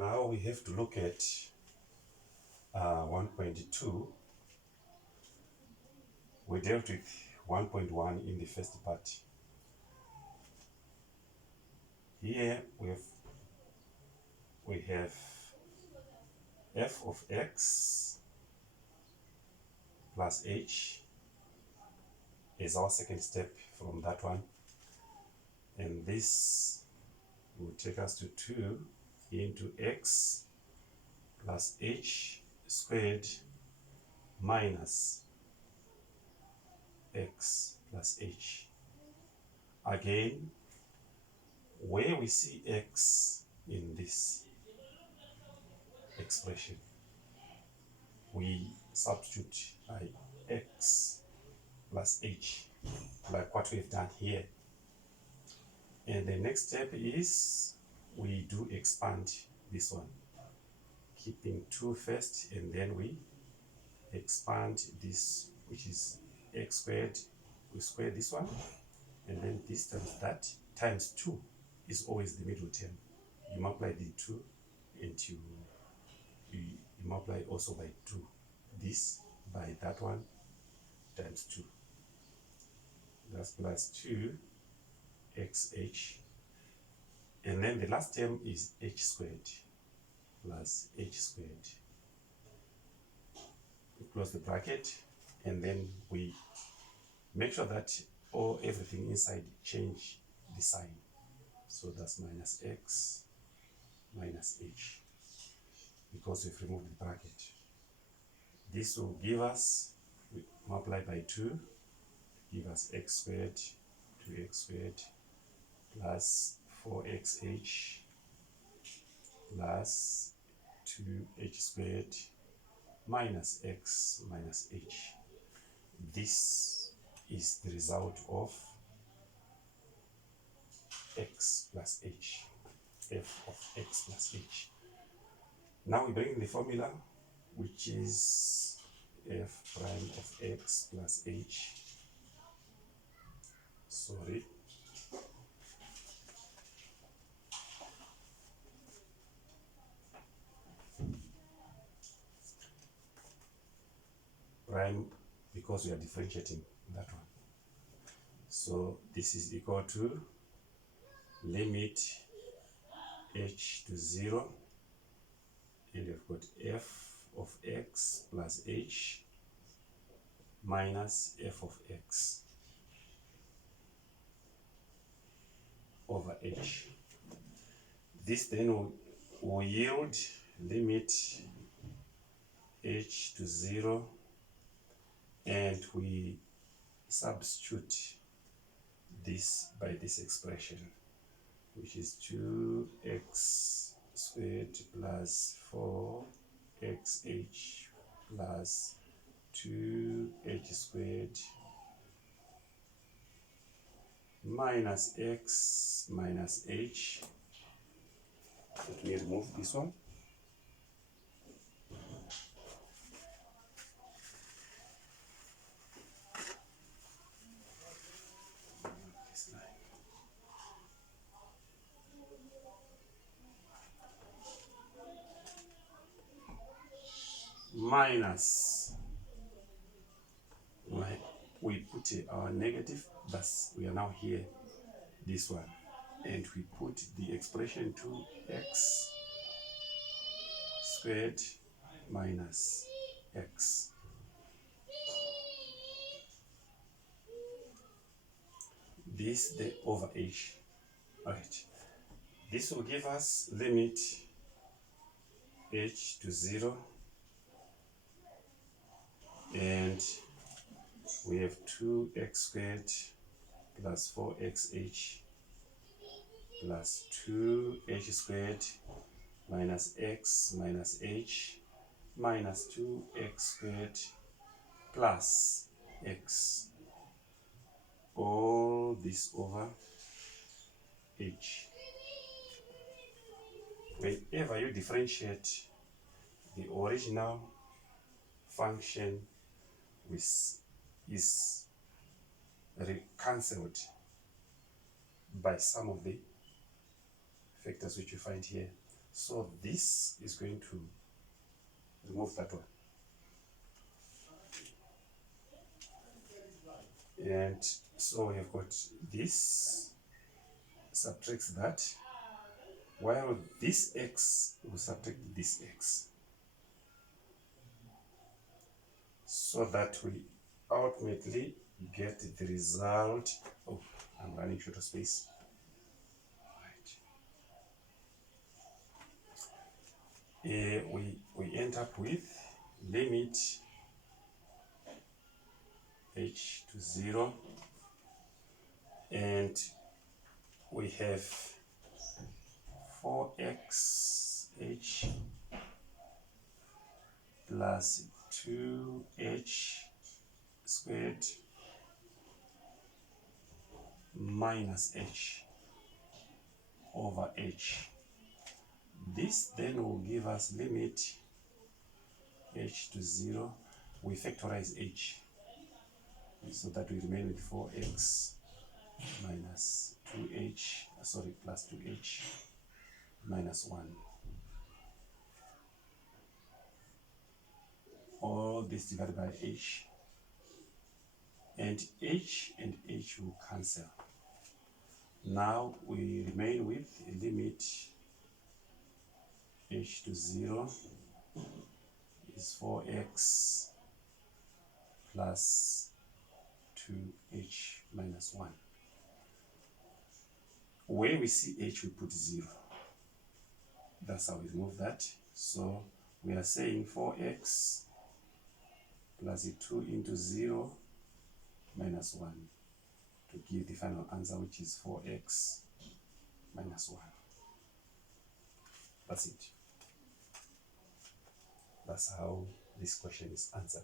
Now we have to look at 1.2. We dealt with 1.1 in the first part. Here we have f of x plus h is our second step from that one, and this will take us to 2 into x plus h squared minus x plus h. Again, where we see x in this expression, we substitute by x plus h, like what we've done here. And the next step is we do expand this one, keeping 2 first, and then we expand this, which is x squared. We square this one, and then this times that times 2 is always the middle term. You multiply the 2 into, you multiply also by 2, this by that one times 2. That's plus 2 xh, and then the last term is h squared plus h squared. We close the bracket, and then we make sure that everything inside change the sign. So that's minus x minus h, because we've removed the bracket. This will give us, we multiply by 2, give us x squared, 2x squared plus 4xh plus 2h squared minus x minus h. This is the result of x plus h, f of x plus h. Now we bring in the formula, which is f prime of x plus h. Sorry. Prime, because we are differentiating that one. So this is equal to limit h to 0, and we've got f of x plus h minus f of x over h. This then will yield limit h to 0, and we substitute this by this expression, which is 2x squared plus 4xh plus 2h squared minus x minus h. Let me remove this one. Minus, we put our negative, but we are now here, this one, and we put the expression 2x squared minus x. This the over h. Alright, this will give us limit h to 0, and we have 2x squared plus 4xh plus 2h squared minus x minus h minus 2x squared plus x, all this over h. Whenever you differentiate, the original function is cancelled by some of the factors which you find here. So this is going to remove that one. And so we have got this subtracts that, while this x will subtract this x, so that we ultimately get the result. Oh, I'm running short of space. Right. We end up with limit h to 0, and we have 4xh plus 2h squared minus h over h. This then will give us limit h to 0. We factorize h so that we remain with 4x minus 2h, plus 2h minus 1. All this divided by h, and h will cancel. Now we remain with a limit h to 0 is 4x plus 2h minus 1. Where we see h, we put 0. That's how we remove that. So we are saying 4x plus 2 into 0 minus 1 to give the final answer, which is 4x minus 1. That's it. That's how this question is answered.